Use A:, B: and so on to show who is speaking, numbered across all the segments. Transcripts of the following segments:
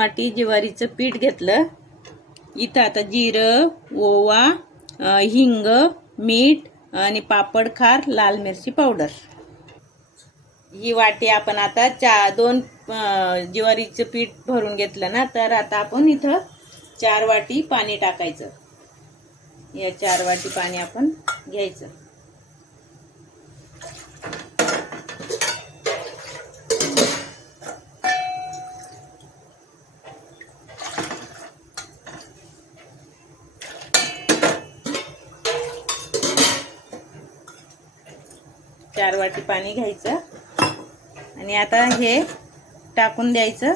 A: वाटी ज्वारीचं पीठ घेतलं. इथं आता जिरं ओवा हिंग मीठ आणि पापड खार लाल मिरची पावडर. ही वाटी आपण आता चा दोन ज्वारीचं पीठ भरून घेतलं ना तर आता आपण इथं चार वाटी पाणी टाकायचं. या चार वाटी पाणी आपण घ्यायचं. चार वाटी पाणी घ्यायचं. आणि आता हे टाकून द्यायचं.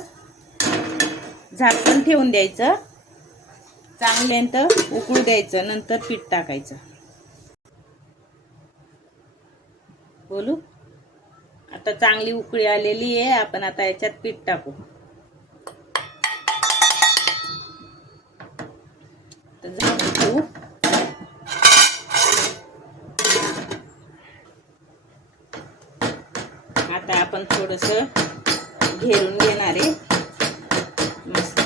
A: झाकून ठेवून द्यायचं. चांगल्यानंतर उकळू द्यायचं नंतर पीठ टाकायचं. बोलू? आता चांगली उकळी आलेली आहे. आपण आता याच्यात पीठ टाकू. तर झाकण ठेवू आता आपण थोडस घेरून घेणार आहे. मस्त.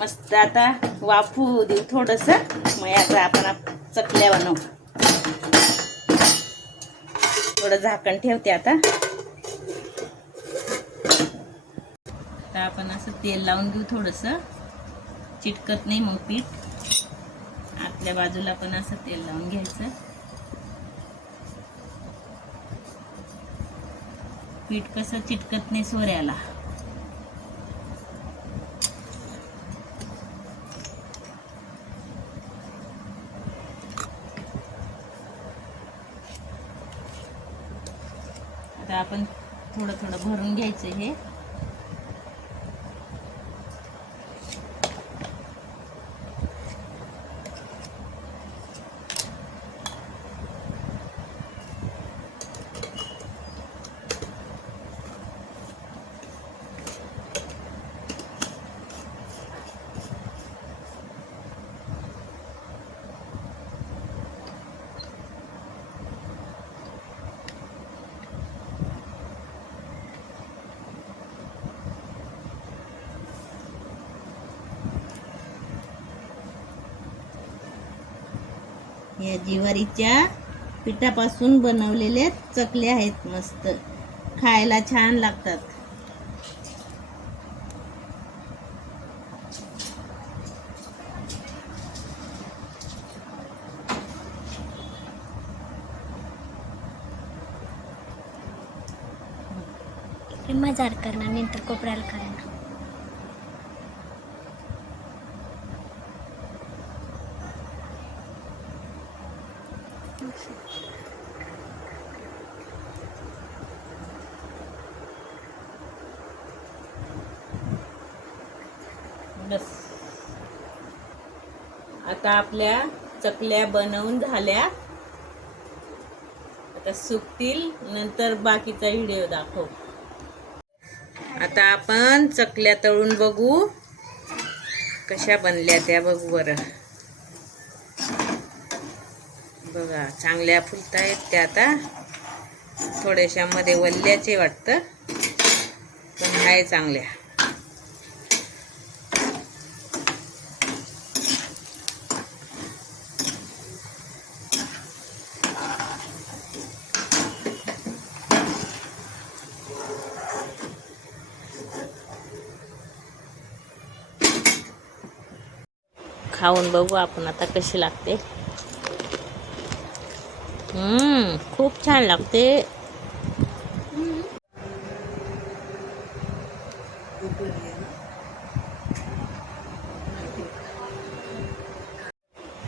A: मस्त आता वाफू देऊ थोडस. मग याचा आपण आप- चकल्या बनवू. थोडं झाकण ठेवते आता. आता आपण असं तेल लावून घेऊ थोडस. चिटकत नाही मग पीठ. आतल्या बाजूला पण असं तेल लावून घ्यायचं. पीठ कसं चिटकत नाही सोऱ्याला. आपण थोडं थोडं भरून घ्यायचं हे. या ज्वारीच्या पिठापासून बनवलेले चकले आहेत मस्त. खायला छान लागतात.
B: मजार करणार नंतर कोपऱ्याला करणार.
A: बस आता आपल्या चकल्या बनवून झाल्या. आता सुकतील नंतर बाकीचा व्हिडिओ दाखव. आता आपण चकल्या तळून बघू कशा बनल्या त्या बघू बरं. बघा चांगल्या फुलतायत त्या आता. थोड्याशा मध्ये वल्ल्याचे वाटतं पण आहे चांगल्या. खाऊन बघू आपण आता कशी लागते. खूप छान लागते.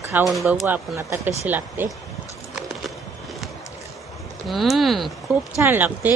A: खाऊन बघू आपण आता कशी लागते. खूप छान लागते.